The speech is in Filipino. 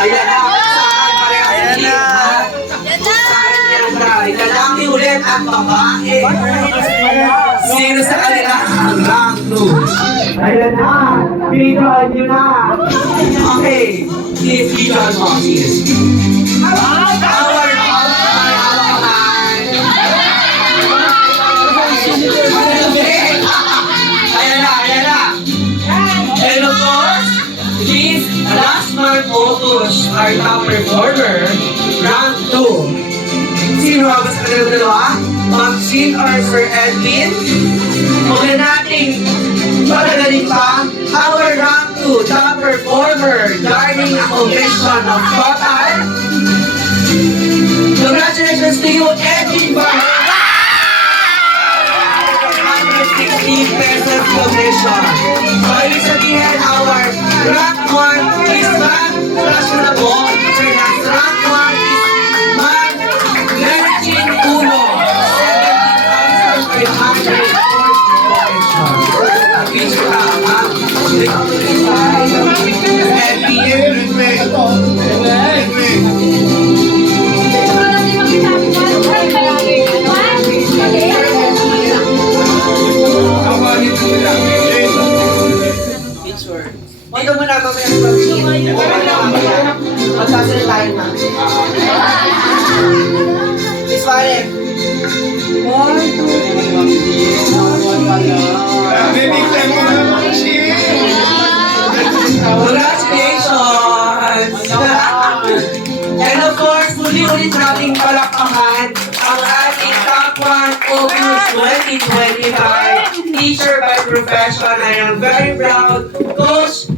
Ayan na, saan parehas hindi. Lalaki ulit ang babae. Sino sa kanila ang rank 2? Ayan na, bidon nyo na. Okay, bidon mo, please. Power of my halaman. Ayan na, ayan na. And of course, these last month photos are top performer, rank 2. Sino ang gusto ka ng dalawa? Maxine or Sir Edwin? Huwag na natin palagaling pa. Our rank 2 top performer, garning a conviction of total. Congratulations to you, Edwin Barra! 160 pesos commission. So, ibig sabihin, our rank 1 is Ma'am Fashionable. Sir, next rank 1 is Ma'am Merchin Uno. 17,500 which ma'am, dito mo na mamaya sa pag-cheat. Magsasalita tayo na. Miss Warren. 1, 2, 3. Congratulations! And of course, muli-ulit nating palakpakan ang ating top 1 August 2025 Teacher by Profession. I am very proud, Coach